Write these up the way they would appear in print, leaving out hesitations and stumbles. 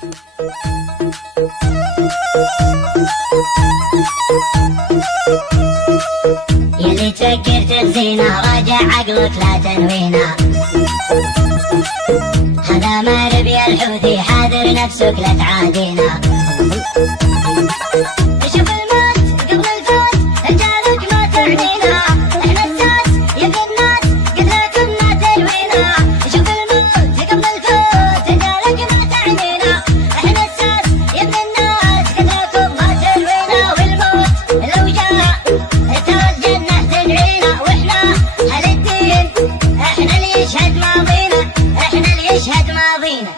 يلي تفكر تخزينا راجع عقلك لا تنوينا. هذا ما ربي الحوثي حاذر نفسك لا تعادينا. شوف الموت قبل الفوت رجالك ما تعنينا. احنا الساس يبي الناس قتلكم ما تلوينا. شوف الموت قبل الفوت رجالك ما تعنينا. احنا الساس يبي الناس قتلكم ما تلوينا. والموت لو جاء ترى الجنة تدعينا. واحنا اهل الدين احنا اللي يشهد ماضينا. احنا اللي يشهد ماضينا.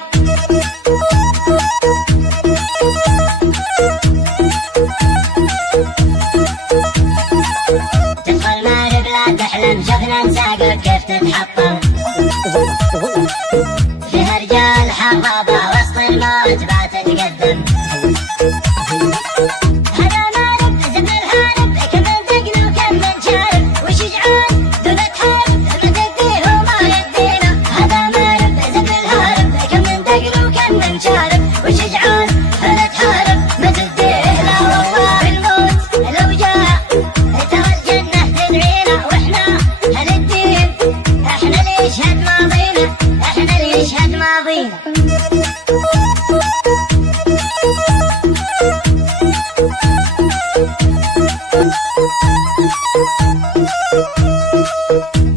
تدخل مارب لا تحلم شفنا نساقك كيف تتحطم. فيها رجال حرابة وسط الموت بات تقدم. هذا مارب زبن الهارب كم من دقنا وكم من شارب. وشجعان دون تحارب ما تديه وما يدينا. هذا مارب زبن الهارب كم من دقنا وكم من شارب. وشجعان دون تحارب ما تديه. لا والله الموت لو جاء ترى الجنة تدعينا. واحنا اهل الدين احنا اللي يشهد ماضينا. احنا اللي يشهد ماضينا.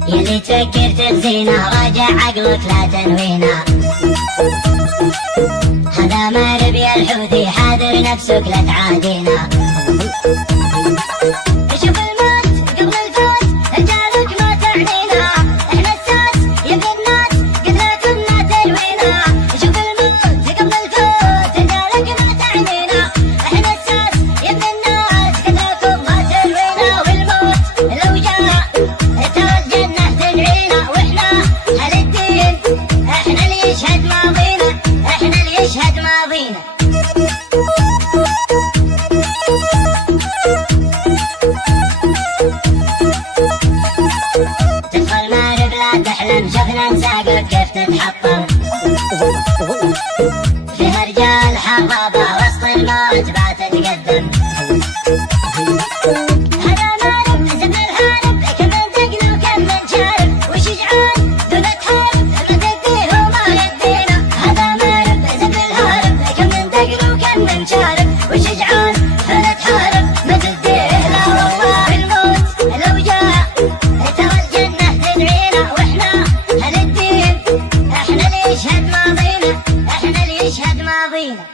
يلي تفكر تخزينا راجع عقلك لا تنوينا. هذا ما ربي الحوثي حاذر نفسك لا تعادينا. شوف الموت قبل الفوت رجالك ما تعنينا. احنا الساس يبي الناس قتلكم ما تلوينا. شوف الموت قبل الفوت رجالك ما تعنينا. احنا الساس يبي الناس قتلكم ما تلوينا. والموت لو جاء ترى الجنة تدعينا. واحنا اهل الدين احنا اللي يشهد ماضينا. احنا اللي يشهد ماضينا. تدخل مارب لا تحلم شفنا نساقك كيف تتحطم. فيها رجال حرابة وسط الموت بات تقدم. هذا مارب زبن الهارب كم من دقنا وكم من شارب. وشجعان دون تحارب ما تديه وما يدينا. هذا مارب زبن الهارب كم من دقنا وكم من شارب. وشجعان دون تحارب ما تديه. لا والله الموت لو جاء ترى الجنة تدعينا. واحنا اهل الدين احنا اللي يشهد ماضينا. احنا اللي يشهد ماضينا.